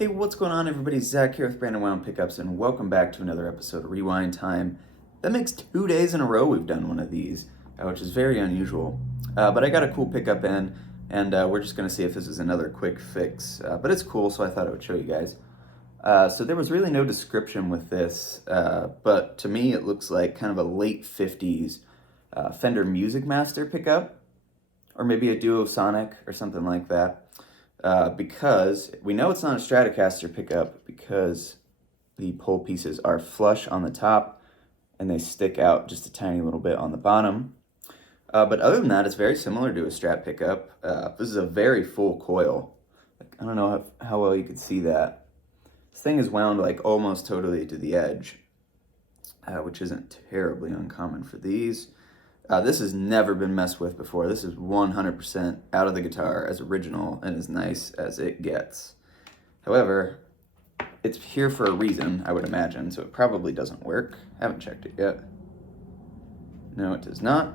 Hey, what's going on, everybody? Zach here with Brandon Wound Pickups, and welcome back to another episode of Rewind Time. That makes 2 days in a row we've done one of these, which is very unusual. But I got a cool pickup in, and we're just going to see if this is another quick fix. But it's cool, so I thought I would show you guys. So there was really no description with this, but to me it looks like kind of a late 50s Fender Music Master pickup, or maybe a Duo-Sonic or something like that. Because we know it's not a Stratocaster pickup because the pole pieces are flush on the top and they stick out just a tiny little bit on the bottom. But other than that, it's very similar to a Strat pickup. This is a very full coil. I don't know how well you could see that. This thing is wound like almost totally to the edge, which isn't terribly uncommon for these. This has never been messed with before. This is 100% out of the guitar as original and as nice as it gets. However, it's here for a reason, I would imagine, so it probably doesn't work. I haven't checked it yet. No, it does not.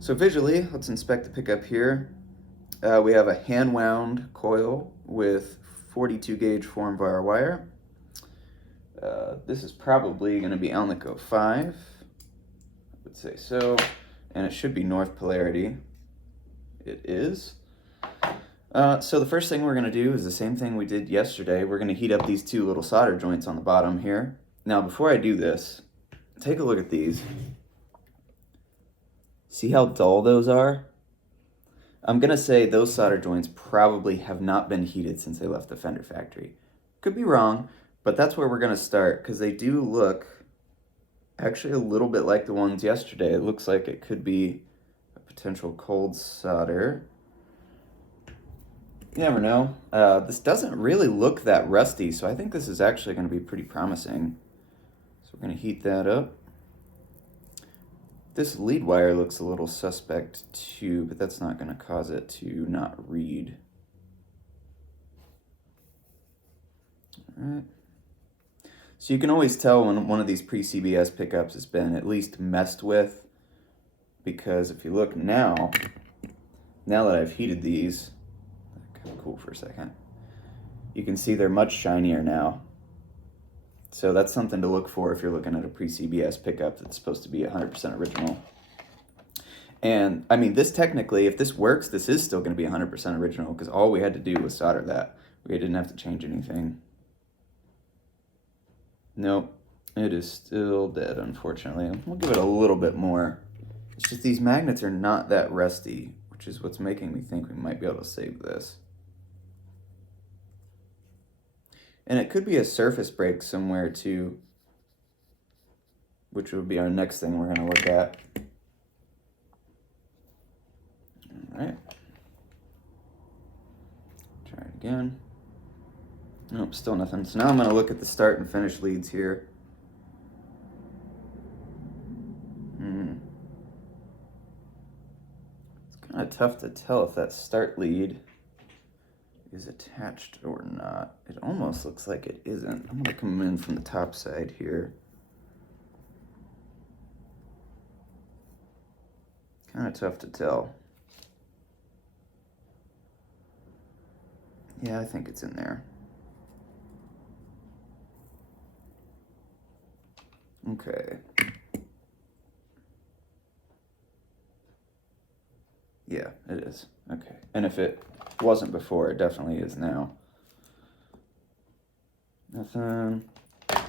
So visually, let's inspect the pickup here. We have a hand-wound coil with 42 gauge form bar wire. This is probably going to be Alnico 5. Would say so, and it should be north polarity. It is. So the first thing we're going to do is the same thing we did yesterday. We're going to heat up these two little solder joints on the bottom here. Now before I do this, take a look at these. See how dull those are? I'm going to say those solder joints probably have not been heated since they left the Fender factory. Could be wrong, but that's where we're going to start because they do look actually a little bit like the ones yesterday. It looks like it could be a potential cold solder. You never know. This doesn't really look that rusty, so I think this is actually going to be pretty promising. So we're going to heat that up. This lead wire looks a little suspect too, but that's not going to cause it to not read. All right. So you can always tell when one of these pre-CBS pickups has been at least messed with, because if you look now that I've heated these, kind of cool for a second, you can see they're much shinier now. So that's something to look for if you're looking at a pre-CBS pickup that's supposed to be 100% original. And I mean, this technically, if this works, this is still going to be 100% original because all we had to do was solder that. We didn't have to change anything. Nope, it is still dead, unfortunately. We'll give it a little bit more. It's just these magnets are not that rusty, which is what's making me think we might be able to save this. And it could be a surface break somewhere too, which would be our next thing we're going to look at. All right. Try it again. Nope, still nothing. So now I'm going to look at the start and finish leads here. It's kind of tough to tell if that start lead is attached or not. It almost looks like it isn't. I'm going to come in from the top side here. Kind of tough to tell. Yeah, I think it's in there. Okay. Yeah, it is. Okay. And if it wasn't before, it definitely is now. Nothing. All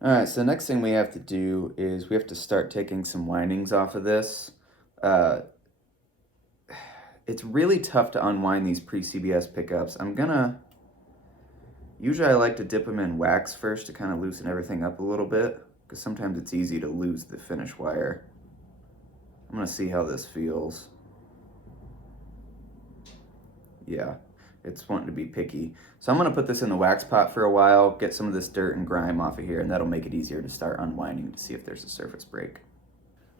right, so the next thing we have to do is we have to start taking some windings off of this. It's really tough to unwind these pre-CBS pickups. Usually I like to dip them in wax first to kind of loosen everything up a little bit, because sometimes it's easy to lose the finish wire. I'm going to see how this feels. Yeah, it's wanting to be picky. So I'm going to put this in the wax pot for a while, get some of this dirt and grime off of here, and that'll make it easier to start unwinding to see if there's a surface break.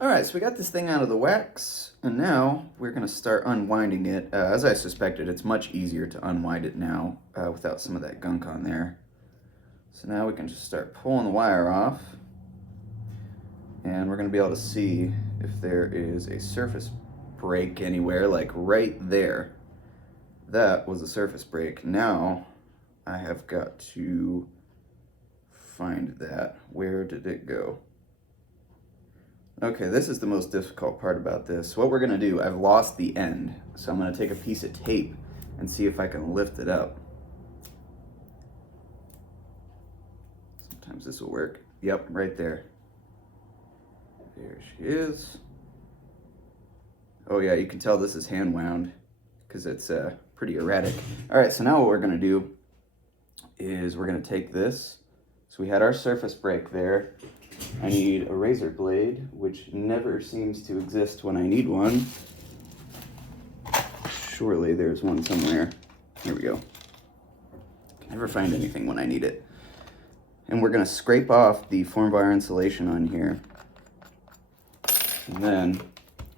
All right, so we got this thing out of the wax, and now we're going to start unwinding it. As I suspected, it's much easier to unwind it now without some of that gunk on there. So now we can just start pulling the wire off, and we're going to be able to see if there is a surface break anywhere, like right there. That was a surface break. Now I have got to find that. Where did it go? Okay, this is the most difficult part about this. What we're gonna do, I've lost the end, so I'm gonna take a piece of tape and see if I can lift it up. Sometimes this will work. Yep, right there. There she is. Oh yeah, you can tell this is hand wound because it's pretty erratic. All right, so now what we're gonna do is we're gonna take this. So we had our surface break there. I need a razor blade, which never seems to exist when I need one. Surely there's one somewhere. Here we go. Can never find anything when I need it. And we're gonna scrape off the form bar insulation on here. And then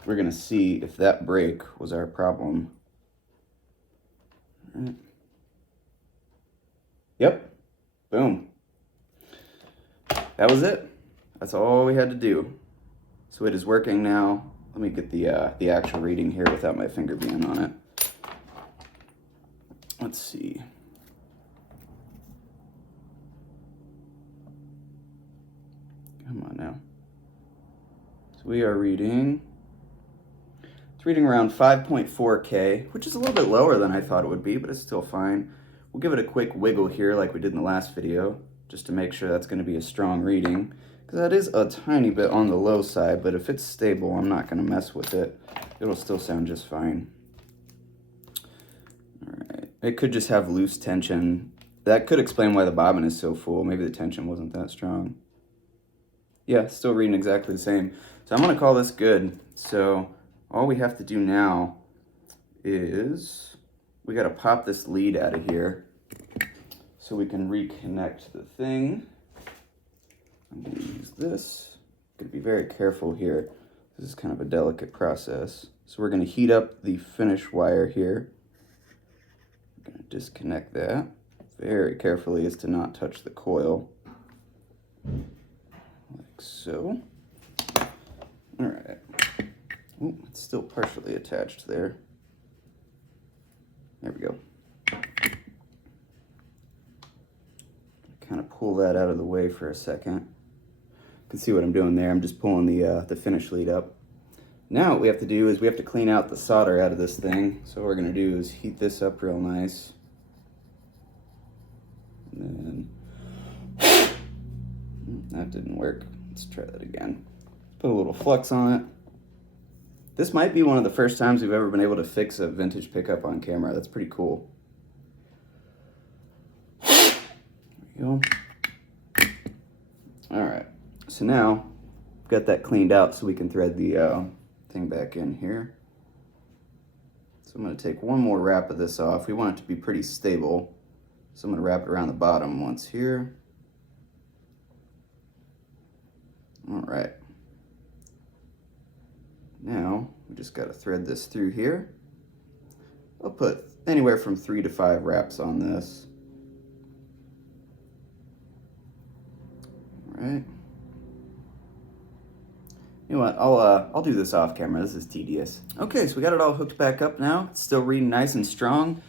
we're gonna see if that break was our problem. All right. Yep, boom. That was it. That's all we had to do. So it is working now. Let me get the actual reading here without my finger being on it. Let's see. Come on now. So we are reading, it's reading around 5.4K, which is a little bit lower than I thought it would be, but it's still fine. We'll give it a quick wiggle here like we did in the last video, just to make sure that's going to be a strong reading. Because that is a tiny bit on the low side, but if it's stable, I'm not going to mess with it. It'll still sound just fine. All right. It could just have loose tension. That could explain why the bobbin is so full. Maybe the tension wasn't that strong. Yeah, still reading exactly the same. So I'm going to call this good. So all we have to do now is we got to pop this lead out of here so we can reconnect the thing. I'm going to use this. I'm going to be very careful here. This is kind of a delicate process. So we're going to heat up the finish wire here. I'm going to disconnect that very carefully as to not touch the coil. Like so. All right. Ooh, it's still partially attached there. There we go. Kind of pull that out of the way for a second. You can see what I'm doing there. I'm just pulling the finish lead up. Now what we have to do is we have to clean out the solder out of this thing. So what we're going to do is heat this up real nice. And then that didn't work. Let's try that again. Put a little flux on it. This might be one of the first times we've ever been able to fix a vintage pickup on camera. That's pretty cool. There we go. All right, so now we've got that cleaned out so we can thread the thing back in here. So I'm gonna take one more wrap of this off. We want it to be pretty stable. So I'm gonna wrap it around the bottom once here. All right. Now we just gotta thread this through here. I'll put anywhere from 3 to 5 wraps on this. All right. You know what, I'll do this off camera. This is tedious. Okay, so we got it all hooked back up now. It's still reading nice and strong.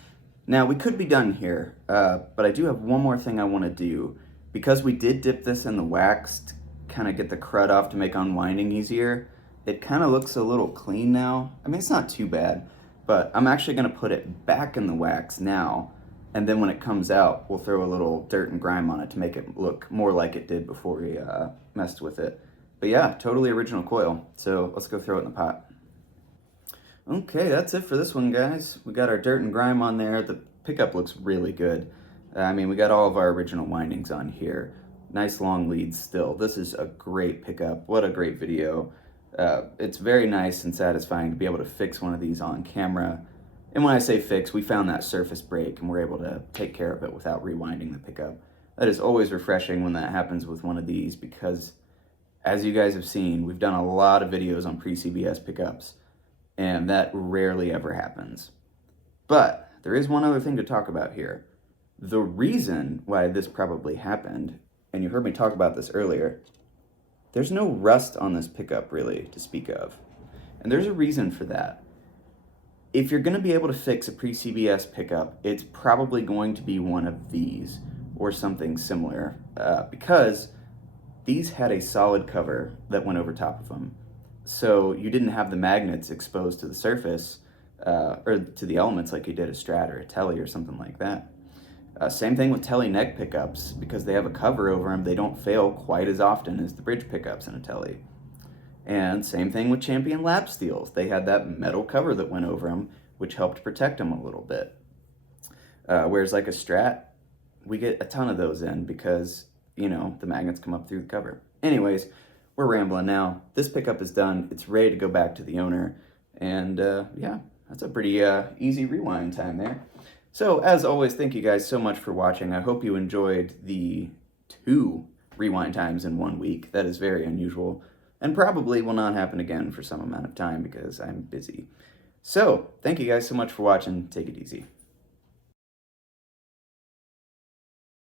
Now we could be done here, but I do have one more thing I wanna do. Because we did dip this in the wax to kind of get the crud off to make unwinding easier, it kind of looks a little clean now. I mean, it's not too bad, but I'm actually gonna put it back in the wax now, and then when it comes out, we'll throw a little dirt and grime on it to make it look more like it did before we messed with it. But yeah, totally original coil. So let's go throw it in the pot. Okay, that's it for this one, guys. We got our dirt and grime on there. The pickup looks really good. I mean, we got all of our original windings on here. Nice long leads still. This is a great pickup. What a great video. It's very nice and satisfying to be able to fix one of these on camera. And when I say fix, we found that surface break and we're able to take care of it without rewinding the pickup. That is always refreshing when that happens with one of these because, as you guys have seen, we've done a lot of videos on pre-CBS pickups, and that rarely ever happens. But there is one other thing to talk about here. The reason why this probably happened, and you heard me talk about this earlier, there's no rust on this pickup really to speak of. And there's a reason for that. if you're going to be able to fix a pre-CBS pickup, it's probably going to be one of these or something similar, because these had a solid cover that went over top of them. So you didn't have the magnets exposed to the surface, or to the elements like you did a Strat or a Tele or something like that. Same thing with Tele neck pickups, because they have a cover over them, they don't fail quite as often as the bridge pickups in a Tele. And same thing with Champion lap steels. They had that metal cover that went over them, which helped protect them a little bit. Whereas like a Strat, we get a ton of those in because, the magnets come up through the cover. Anyways, we're rambling now. This pickup is done. It's ready to go back to the owner. And yeah, that's a pretty easy rewind time there. So as always, thank you guys so much for watching. I hope you enjoyed the 2 rewind times in 1 week. That is very unusual, and probably will not happen again for some amount of time because I'm busy. So, thank you guys so much for watching. Take it easy.